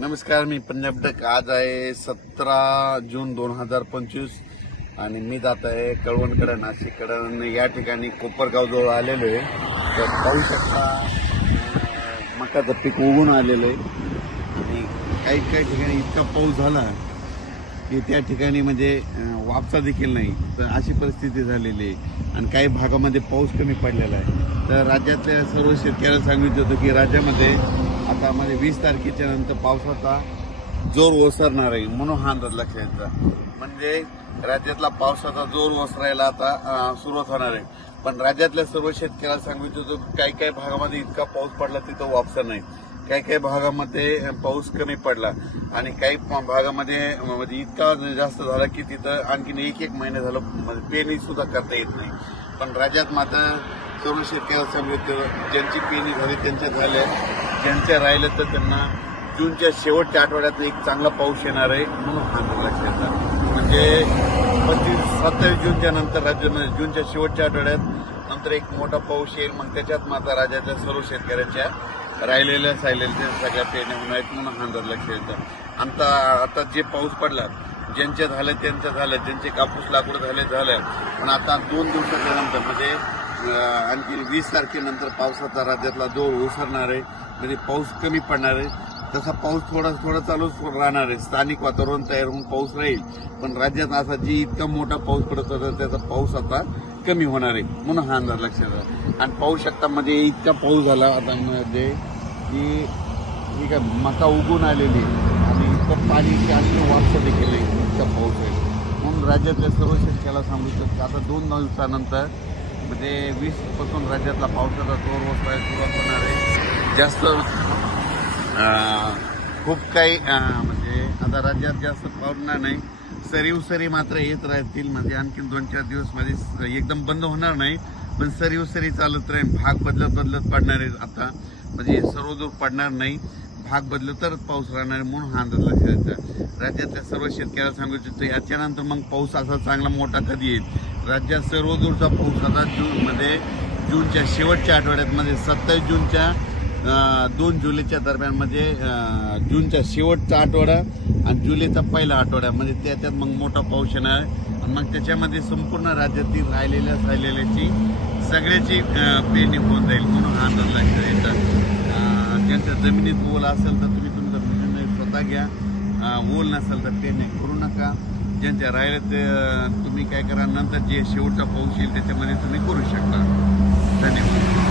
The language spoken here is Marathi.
नमस्कार, मी पंजाब डक. आज आहे 17 जून 2025 आणि मी जात आहे कळवणकडे, नाशिककडे. आणि या ठिकाणी कोपरगाव जवळ आलेलो आहे. तर पाहू शकता मकाचं पीक उगून आलेलं आहे आणि काही काही ठिकाणी इतका पाऊस झाला की त्या ठिकाणी म्हणजे वापसा देखील नाही. तर अशी परिस्थिती झालेली आहे आणि काही भागामध्ये पाऊस कमी पडलेला आहे. तर राज्यातल्या सर्व शेतकऱ्यांना सांगितलं होतं की राज्यामध्ये आता म्हणजे 20 तारखेच्या नंतर पावसाचा जोर ओसरणार आहे, म्हणून हा अंदाज लक्षात घ्यायचा. म्हणजे राज्यातला पावसाचा जोर ओसरायला आता सुरुवात होणार आहे. पण राज्यातल्या सर्व शेतकऱ्याला सांगितलं होतं काही काही भागामध्ये इतका पाऊस पडला तिथं वापसा नाही, काही काही भागामध्ये पाऊस कमी पडला आणि काही भागामध्ये म्हणजे इतका जास्त झाला की तिथं आणखीन एक महिना झालं म्हणजे पेरणी सुद्धा करता येत नाही. पण राज्यात मात्र सर्व शेतकऱ्याला सांगितलं ज्यांची पेरणी झाली त्यांच्या झाल्या, ज्यांच्या राहिलं तर त्यांना जूनच्या शेवटच्या आठवड्यात एक चांगला पाऊस येणार आहे, म्हणून हा लक्षात येतात. म्हणजे 27 जूनच्या नंतर राज्यामध्ये जूनच्या शेवटच्या आठवड्यात नंतर एक मोठा पाऊस येईल. मग त्याच्यात मात्र राज्यातल्या सर्व शेतकऱ्यांच्या राहिलेल्या सगळ्या पेरण्या होणार आहेत, म्हणून हा अंदाज लक्षात येतं. आता जे पाऊस पडला ज्यांच्या झालं त्यांचं झालं, ज्यांचे कापूस लाकूड झालं. पण आता 2 दिवसाच्या नंतर म्हणजे आणखी 20 तारखेनंतर पावसाचा राज्यातला जोर ओसरणार आहे. म्हणजे पाऊस कमी पडणार आहे. तसा पाऊस थोडा चालूच राहणार आहे. स्थानिक वातावरण तयार होऊन पाऊस राहील. पण राज्यात असा जी इतका मोठा पाऊस पडत होता त्याचा पाऊस आता कमी होणार आहे, म्हणून हा अंदाज लक्षात आला. आणि पाहू शकता म्हणजे इतका पाऊस झाला आता मध्ये की ठीक आहे मका उगून आलेली आणि इतकं पाणी आणखी वापसा देखील इतका पाऊस आहे. म्हणून राज्यातल्या सर्व शेतकऱ्याला सांगू शकतो आता 2 दिवसानंतर म्हणजे 20 पासून राज्यातला पावसाचा जोर ओसरायला सुरुवात होणार आहे. जास्त खूप काही म्हणजे आता राज्यात जास्त पडणार नाही. सरी मात्र येत राहतील. म्हणजे आणखी 2-4 दिवस मध्ये एकदम बंद होणार नाही, पण सरी चालत राहील. भाग बदलत पडणार आहे. आता म्हणजे सर्वदूर पडणार नाही, भाग बदलत तर पाऊस राहणार आहे, म्हणून हा अंदाज लक्षात येतो. राज्यातल्या सर्व शेतकऱ्याला सांगू इच्छितो याच्यानंतर मग पाऊस असा चांगला मोठा कधी येईल. राज्यात सर्वदूरचा पाऊस आता जूनच्या शेवटच्या आठवड्यात म्हणजे 27 जूनच्या 2 जुलैच्या दरम्यान म्हणजे जूनचा शेवटचा आठवडा आणि जुलैचा पहिला आठवडा म्हणजे त्याच्यात मग मोठा पाऊस येणार आहे. आणि मग त्याच्यामध्ये संपूर्ण राज्यातील राहिलेल्याची सगळ्याची पेरणी होऊन जाईल, म्हणून हा अंदाज लक्षात येतात. ज्यांच्या जमिनीत ओल असेल तर तुम्ही तुमचा निर्णय स्वतः घ्या. ओल नसेल तर पेरणी करू नका. ज्यांच्या राहिले ते तुम्ही काय करा, नंतर जे शेवटचा पाऊस येईल त्याच्यामध्ये तुम्ही करू शकता. धन्यवाद.